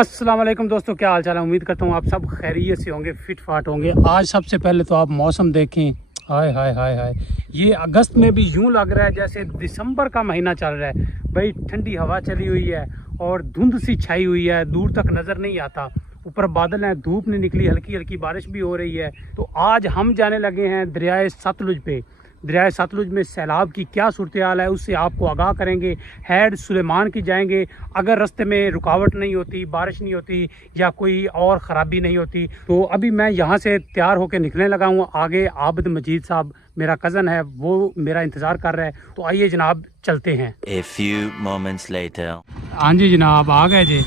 अस्सलाम वालेकुम दोस्तों, क्या हाल चाल है। उम्मीद करता हूँ आप सब खैरियत से होंगे, फिट फाट होंगे। आज सबसे पहले तो आप मौसम देखें, हाय हाय हाय हाय। ये अगस्त में भी यूं लग रहा है जैसे दिसंबर का महीना चल रहा है भाई। ठंडी हवा चली हुई है और धुंध सी छाई हुई है, दूर तक नज़र नहीं आता। ऊपर बादल हैं, धूप नहीं निकली, हल्की हल्की बारिश भी हो रही है। तो आज हम जाने लगे हैं दरियाए सतलुज पे। दरियाए सतलुज में सैलाब की क्या सूरत हाल है उससे आपको आगाह करेंगे। हैड सुलेमान की जाएंगे। अगर रास्ते में रुकावट नहीं होती, बारिश नहीं होती या कोई और ख़राबी नहीं होती तो अभी मैं यहाँ से तैयार होकर निकलने लगा हूँ। आगे आबिद मजीद साहब मेरा कज़न है, वो मेरा इंतज़ार कर रहा है। तो आइए जनाब चलते हैं। A few moments later. हाँ जी जनाब, आ गए जी।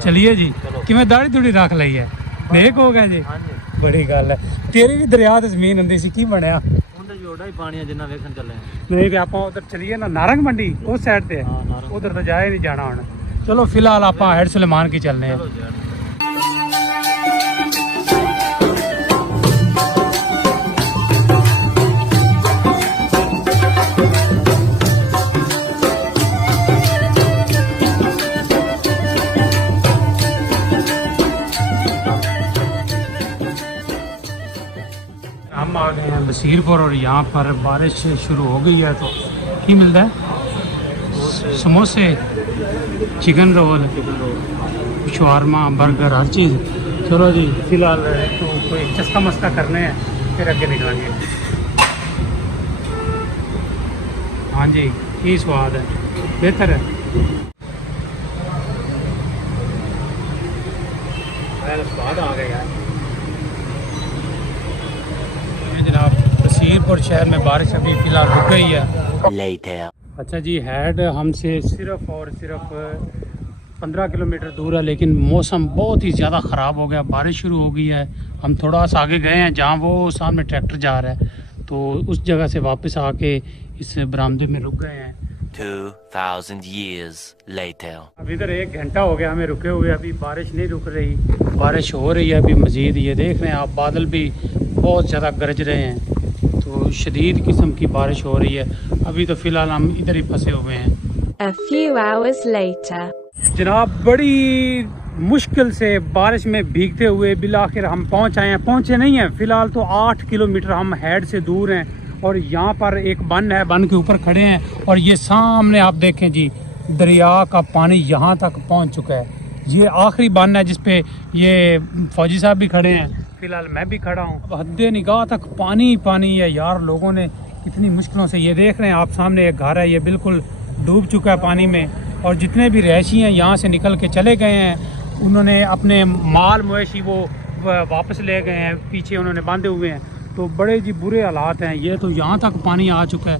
चलिए जी। कि मैं दाढ़ी दूड़ी रख ली है, नेक हो गया जी। बड़ी गल है। तेरी भी दरिया ते जमीन होंदी सी, की बनया? नहीं कि आप उधर चलिए ना, नारंग मंडी उस साइड से, उधर तो जाए नहीं जाना होना। चलो फिलहाल आप हैड सुलेमान की चलने हैं। हम आ गए हैं बसीरपुर और यहाँ पर बारिश शुरू हो गई है। तो क्या मिलता है? समोसे, चिकन रोल, शवारमा, बर्गर, हर चीज़। चलो जी फिलहाल तो कोई चस्का मस्का करने हैं, फिर आगे निकलेंगे। हाँ जी, ये स्वाद है, बेहतर है। स्वाद आ गया यार। जनाब बसीरपुर शहर में बारिश अभी फिलहाल रुक गई है। Later. अच्छा जी, हैड हमसे सिर्फ और सिर्फ 15 किलोमीटर दूर है, लेकिन मौसम बहुत ही ज़्यादा ख़राब हो गया। बारिश शुरू हो गई है। हम थोड़ा सा आगे गए हैं जहाँ वो सामने ट्रैक्टर जा रहा है, तो उस जगह से वापस आके इस बरामदे में रुक गए हैं। 2000 years later. अब इधर 1 घंटा हो गया हमें रुके हुए, अभी बारिश नहीं रुक रही। बारिश हो रही है अभी मज़ीद। ये देख रहे हैं आप, बादल भी बहुत ज़्यादा गरज रहे हैं, तो शदीद किस्म की बारिश हो रही है। अभी तो फ़िलहाल हम इधर ही फंसे हुए हैं। A few hours later. जनाब बड़ी मुश्किल से बारिश में भीगते हुए बिल आखिर हम पहुंच आए हैं। पहुंचे नहीं हैं फ़िलहाल तो 8 किलोमीटर हम हैड से दूर हैं और यहाँ पर एक बन है, बन के ऊपर खड़े हैं और ये सामने आप देखें जी, दरिया का पानी यहाँ तक पहुँच चुका है। ये आखिरी बन है जिसपे ये फौजी साहब भी खड़े हैं, फिलहाल मैं भी खड़ा हूँ। हद्दे निगाह तक पानी ही पानी है यार। लोगों ने कितनी मुश्किलों से, ये देख रहे हैं आप सामने एक घर है, ये बिल्कुल डूब चुका है पानी में। और जितने भी रहायशी हैं यहाँ से निकल के चले गए हैं। उन्होंने अपने माल मवेशी वो वापस ले गए हैं, पीछे उन्होंने बांधे हुए हैं। तो बड़े जी बुरे हालात हैं। ये तो यहाँ तक पानी आ चुका है।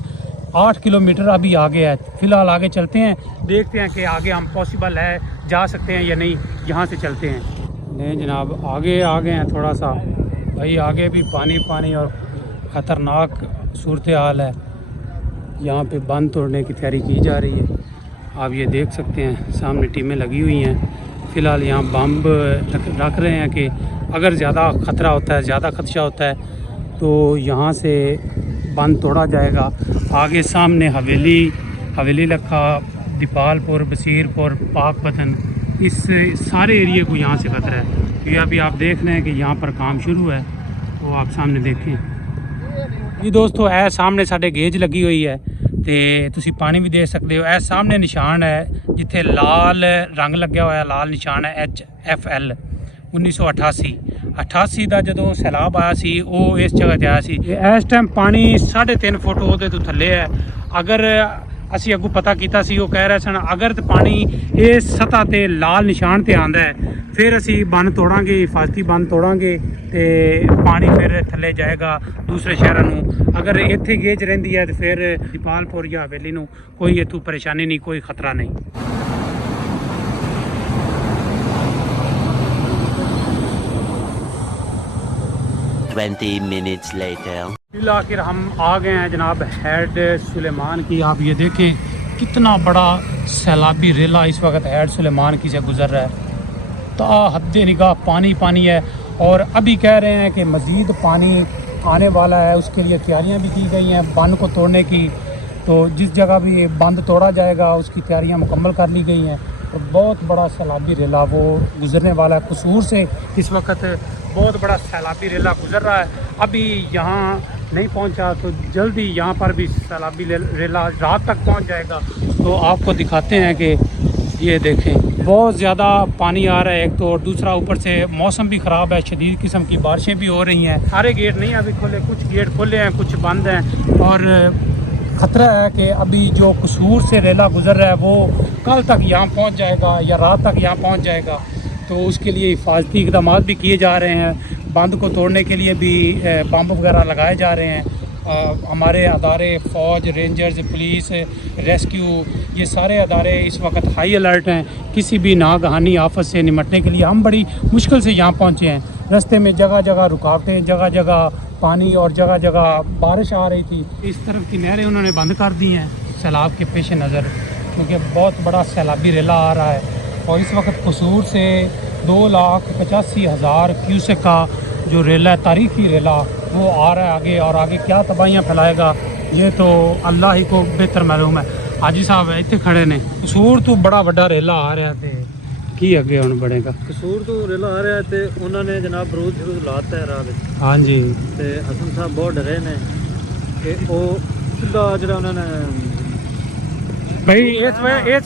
8 किलोमीटर अभी आगे है। फ़िलहाल आगे चलते हैं, देखते हैं कि आगे हम पॉसिबल है जा सकते हैं या नहीं। यहाँ से चलते हैं। नहीं जनाब, आगे आ गए हैं थोड़ा सा भाई। आगे भी पानी पानी और ख़तरनाक सूरत हाल है। यहाँ पे बंद तोड़ने की तैयारी की जा रही है। आप ये देख सकते हैं सामने टीमें लगी हुई हैं। फ़िलहाल यहाँ बम्ब रख रहे हैं कि अगर ज़्यादा ख़तरा होता है, ज़्यादा खदशा होता है तो यहाँ से बंद तोड़ा जाएगा। आगे सामने हवेली लखा, दीपालपुर, बसीरपुर, पाकपतन, इस सारे एरिए को यहाँ से खतरा है। ये अभी आप देख रहे हैं कि यहाँ पर काम शुरू है। तो आप सामने देखें जी दोस्तों, है सामने साढ़े गेज लगी हुई है तो तुसी पानी भी देख सकते हो। ਇਹ सामने निशान है जिथे लाल रंग लग्या हुआ है, लाल निशान है HFL 1988 ਦਾ ਜਦੋਂ ਸੈਲਾਬ ਆਇਆ ਸੀ ਉਹ ਇਸ ਜਗ੍ਹਾ ਤੇ ਆਇਆ ਸੀ। ਇਸ ਟਾਈਮ ਪਾਣੀ 3.5 ਫੁੱਟ ਉਹਦੇ ਤੋਂ ਥੱਲੇ ਹੈ। ਅਗਰ ਅਸੀਂ ਅੱਗੋਂ ਪਤਾ ਕੀਤਾ ਸੀ, ਉਹ ਕਹਿ ਰਹੇ ਸਨ ਅਗਰ ਤੇ ਪਾਣੀ ਇਸ ਸਤ੍ਹਾ ਤੇ ਲਾਲ ਨਿਸ਼ਾਨ ਤੇ ਆਂਦਾ ਹੈ ਫਿਰ ਅਸੀਂ ਬੰਨ ਤੋੜਾਂਗੇ, ਹਿਫਾਜ਼ਤੀ ਬੰਨ ਤੋੜਾਂਗੇ ਤੇ ਪਾਣੀ ਫਿਰ ਥੱਲੇ ਜਾਏਗਾ ਦੂਸਰੇ ਸ਼ਹਿਰਾਂ ਨੂੰ। ਅਗਰ ਇੱਥੇ ਗੇਜ ਰਹਿੰਦੀ ਹੈ ਤੇ ਫਿਰ ਦੀਪਾਲਪੁਰ ਜਾਂ ਹਵੇਲੀ ਨੂੰ ਕੋਈ ਇੱਥੋਂ ਪਰੇਸ਼ਾਨੀ ਨਹੀਂ, ਕੋਈ ਖਤਰਾ ਨਹੀਂ। 20 minutes later. फिर आखिर हम आ गए हैं जनाब हैड सुलेमान की। आप ये देखें कितना बड़ा सैलाबी रेला इस वक्त हैड सुलेमान की से गुजर रहा है। ता हद्दे निगाह पानी पानी है और अभी कह रहे हैं कि मज़ीद पानी आने वाला है। उसके लिए तैयारियां भी की गई हैं बंद को तोड़ने की। तो जिस जगह भी बंद तोड़ा जाएगा उसकी तैयारियां मुकम्मल कर ली गई हैं और बहुत बड़ा सैलाबी रेला वो गुजरने वाला है कसूर से। इस वक्त बहुत बड़ा सैलाबी रेला गुजर रहा है। अभी यहाँ नहीं पहुँचा तो जल्दी यहाँ पर भी सैलाबी रेला रात तक पहुँच जाएगा। तो आपको दिखाते हैं कि ये देखें बहुत ज़्यादा पानी आ रहा है एक तो, और दूसरा ऊपर से मौसम भी ख़राब है, शदीद किस्म की बारिशें भी हो रही हैं। सारे गेट नहीं अभी खोले, कुछ गेट खोले हैं, कुछ बंद हैं। और ख़तरा है कि अभी जो कसूर से रेला गुजर रहा है वो कल तक यहाँ पहुँच जाएगा या रात तक यहाँ पहुँच जाएगा। तो उसके लिए हिफाजती इक़दाम भी किए जा रहे हैं। बंद को तोड़ने के लिए भी बम वगैरह लगाए जा रहे हैं। हमारे अदारे फ़ौज, रेंजर्स, पुलिस, रेस्क्यू, ये सारे अदारे इस वक्त हाई अलर्ट हैं किसी भी नागहानी आफत से निमटने के लिए। हम बड़ी मुश्किल से यहाँ पहुँचे हैं। रास्ते में जगह जगह रुकावटें, जगह जगह पानी और जगह जगह बारिश आ रही थी। इस तरफ की नहरें उन्होंने बंद कर दी हैं सैलाब के पेश नज़र, क्योंकि बहुत बड़ा सैलाबी रेला आ रहा है। और इस वक्त कसूर से 2,85,000 क्यूसेक का जो रेला है, तारीखी रेला, वो आ रहा है आगे। और आगे क्या तबाहियाँ फैलाएगा ये तो अल्लाह ही को बेहतर मालूम है। हाजी साहब इतने खड़े ने, कसूर तो बड़ा बड़ा रेला आ रहा है की अगे हुण बढ़ेगा। कसूर तो रेला आ रहा है ते उन्होंने जनाब बरूद शरूद लाता है राह। हाँ जी, ते हसन साहब बहुत डरे ने कि वो सीधा जरा उन्होंने भाई इस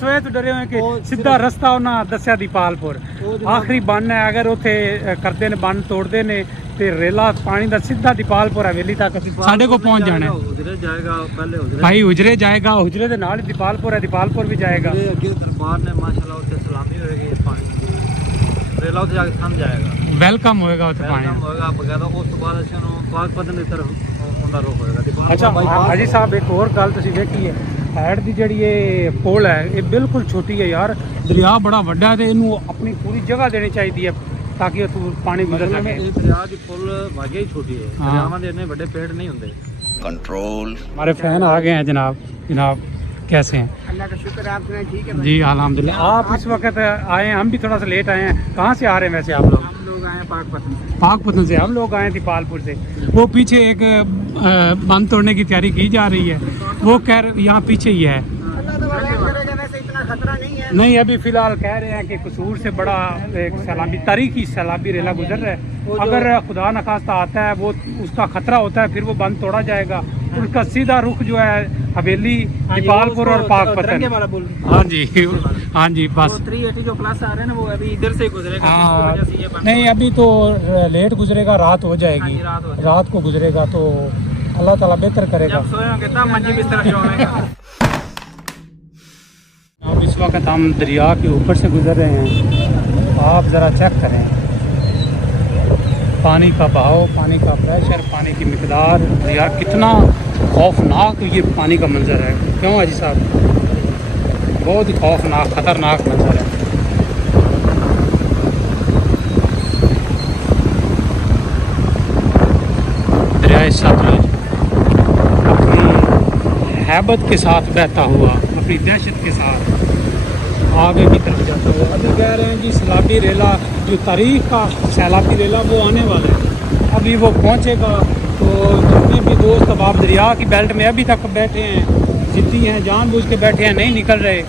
वजह तो डरे हुए कि सीधा रस्ता उन्हें दस्या दीपालपुर आखिरी बन है। अगर उथे करते ने बन तोड़ते ने ते रेला पानी दा सीधा दीपालपुर हवेली तक साढ़े को पहुंच जाना है। हुजरे जाएगा पहले, हुजरे भाई हुजरे जाएगा, हुजरे दे नाल दीपालपुर है, दीपालपुर भी जाएगा। अगे दरबार ने माशाल्लाह उसे सलामी होएगी, पानी रेला उसे जाके थम जाएगा, वेलकम होएगा उसे पानी होएगा बगैर उस तो बाद असीं उन्होंने पाकपतन की तरफ उनका रुख होएगा। अच्छा हाजी साहब एक और गल तुसीं देखी है, हैड दी जिहड़ी ये पुल है ये बिल्कुल छोटी है यार। दरिया बड़ा वड्डा है ते इनू अपनी पूरी जगह देनी चाहिए है ताकि तू पानी गुजर सके। इस दरिया की पुल वाकई छोटी है, दरियावां दे इतने बड़े पेड़ नहीं होंगे। Control. हमारे फैन आ गए हैं जनाब। जनाब कैसे हैं? अल्लाह का शुक्र है, आप सुनाएं ठीक है? जी अल्हम्दुलिल्लाह। आप इस वक्त आए हैं, हम भी थोड़ा सा लेट आए हैं। कहाँ से आ रहे हैं वैसे आप लोग? हम लोग आए हैं पाकपतन से। पाकपतन से। हम लोग आए हैं दीपालपुर से। वो पीछे एक बंद तोड़ने की तैयारी की जा रही है, वो कह यहाँ पीछे ही है। अल्लाह तो रहम करेगा, वैसे इतना खतरा नहीं है। नहीं अभी फिलहाल कह रहे हैं कि कसूर से बड़ा एक सैलाबी तारीखी सैलाबी रेला गुजर रहा है। अगर खुदा न खास्ता आता है वो उसका खतरा होता है, फिर वो बंद तोड़ा जाएगा। उसका सीधा रुख जो है हवेली, दीपालपुर और पाकपतन। हाँ जी हाँ जी बस 380 जो प्लस आ रहे हैं ना वो अभी इधर से गुजरेगा। हाँ, तो इस वजह से ये बंद नहीं अभी तो लेट गुजरेगा, रात हो जाएगी। हाँ जी, रात हो जाएगी। रात को गुजरेगा तो अल्लाह ताला बेहतर करेगा। जब सोए होंगे तब मंजी बिस्तर सोएंगे। अब इस वक्त हम दरिया के ऊपर से गुजर रहे हैं। आप ज़रा चेक करें पानी का बहाव, पानी का प्रेशर, पानी की मिकदार। यार कितना खौफनाक ये पानी का मंजर है, क्यों हाजी साहब? बहुत ही खौफनाक ख़तरनाक मंजर है। दरिया सतलुज अपनी हैबत के साथ बहता हुआ, अपनी दहशत के साथ आगे की तरफ जाता हुआ। अभी कह रहे हैं जी सैलाबी रेला जो तारीख का सैलाबी रेला वो आने वाला है। अभी वो पहुंचेगा तो जितने भी दोस्त अब आप दरिया की बेल्ट में अभी तक बैठे हैं, जिद्दी हैं, जानबूझ के बैठे हैं, नहीं निकल रहे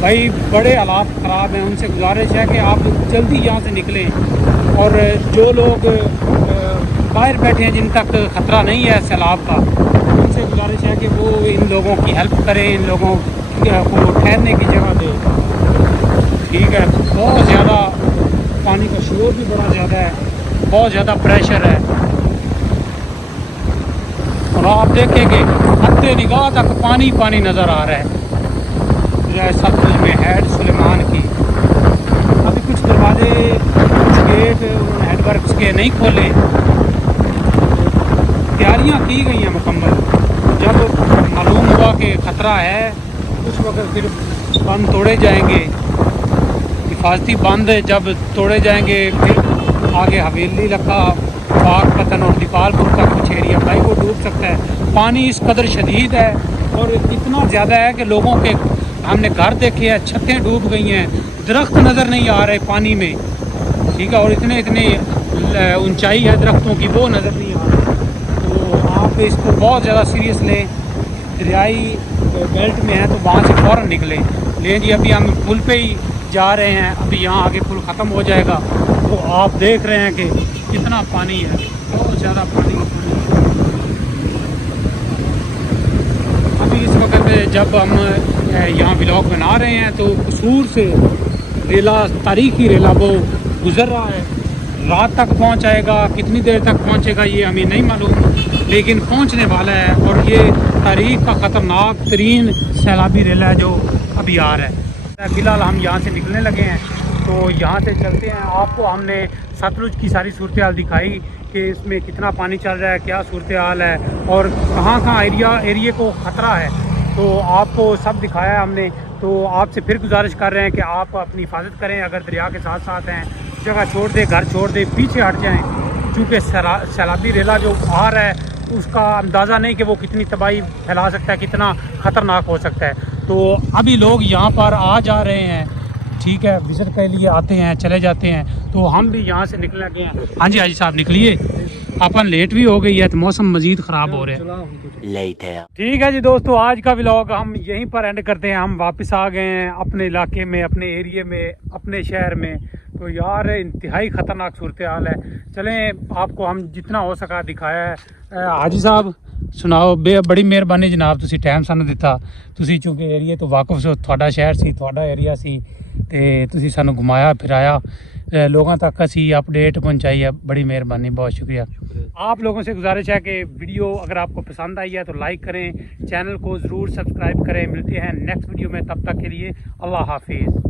भाई, बड़े हालात ख़राब हैं। उनसे गुजारिश है कि आप जल्दी यहाँ से निकलें। और जो लोग बाहर बैठे हैं जिन तक ख़तरा नहीं है सैलाब का, उनसे गुजारिश है कि वो इन लोगों की हेल्प करें, इन लोगों को ठहरने की जगह दें। ठीक है, बहुत ज़्यादा पानी का शोर भी बड़ा ज़्यादा है, बहुत ज़्यादा प्रेशर है। और आप देखेंगे हत्ते निगाह तक पानी पानी नज़र आ रहा है सतलुज में हैड सुलेमान की। अभी कुछ दरवाजे, कुछ गेट हेडवर्क्स के नहीं खोले, तैयारियां की गई हैं मुकम्मल। जब मालूम हुआ कि ख़तरा है उस वक्त फिर बंद तोड़े जाएंगे, हिफाजती बंद जब तोड़े जाएंगे फिर आगे हवेली लखा, पाकपतन और दीपालपुर का कुछ एरिया भाई वो डूब सकता है। पानी इस कदर शदीद है और इतना ज़्यादा है कि लोगों के हमने घर देखे हैं, छतें डूब गई हैं, दरख्त नज़र नहीं आ रहे पानी में। ठीक है, और इतने इतने ऊंचाई है दरख्तों की वो नज़र नहीं आ रही। तो आप इसको बहुत ज़्यादा सीरियस लें। दरियाई बेल्ट में है तो वहाँ से फ़ौरन निकलें। ले जी अभी हम पुल पे ही जा रहे हैं। अभी यहाँ आगे पुल ख़त्म हो जाएगा तो आप देख रहे हैं कि कितना पानी है, बहुत ज़्यादा पानी। अभी इस वक्त जब हम यहाँ व्लॉग बना रहे हैं तो कसूर से रेला, तारीखी रेला वो गुज़र रहा है। रात तक पहुँचाएगा, कितनी देर तक पहुँचेगा ये हमें नहीं मालूम, लेकिन पहुँचने वाला है। और ये तारीख का ख़तरनाक तरीन सैलाबी रेला है जो अभी आ रहा है। फिलहाल हम यहाँ से निकलने लगे हैं तो यहाँ से चलते हैं। आपको हमने सतलुज की सारी सूरत हाल दिखाई कि इसमें कितना पानी चल रहा है, क्या सूरत हाल है और कहाँ एरिए को ख़तरा है, तो आपको सब दिखाया है हमने। तो आपसे फिर गुजारिश कर रहे हैं कि आप अपनी हिफाजत करें। अगर दरिया के साथ साथ हैं, जगह छोड़ दें, घर छोड़ दें, पीछे हट जाएं, क्योंकि सैलाबी रेला जो आ रहा है उसका अंदाज़ा नहीं कि वो कितनी तबाही फैला सकता है, कितना ख़तरनाक हो सकता है। तो अभी लोग यहाँ पर आ जा रहे हैं, ठीक है, विज़िट के लिए आते हैं, चले जाते हैं। तो हम भी यहाँ से निकल लगे हैं। हाँ जी हाजी साहब निकलिए, अपन लेट भी हो गई है तो मौसम मज़ीद ख़राब हो रहा है। Later. ठीक है जी दोस्तों, आज का व्लॉग हम यहीं पर एंड करते हैं। हम वापस आ गए हैं अपने इलाके में, अपने एरिए में, अपने शहर में। तो यार इंतहाई ख़तरनाक सूरत हाल है। चलें आपको हम जितना हो सका दिखाया है। हाजी साहब सुनाओ। बड़ी मेहरबानी जनाब, तुसी टाइम सानू दिता। तुसी चूँकि एरिए तो वाकफ सो, तुहाडा शहर सी, तुहाडा एरिया सी, ते तुसी सानू घुमाया फिराया, लोगों तक असी अपडेट पहुँचाई है। बड़ी मेहरबानी, बहुत शुक्रिया। आप लोगों से गुजारिश है कि वीडियो अगर आपको पसंद आई है तो लाइक करें, चैनल को ज़रूर सब्सक्राइब करें। मिलते हैं नेक्स्ट वीडियो में, तब तक के लिए अल्लाह हाफिज़।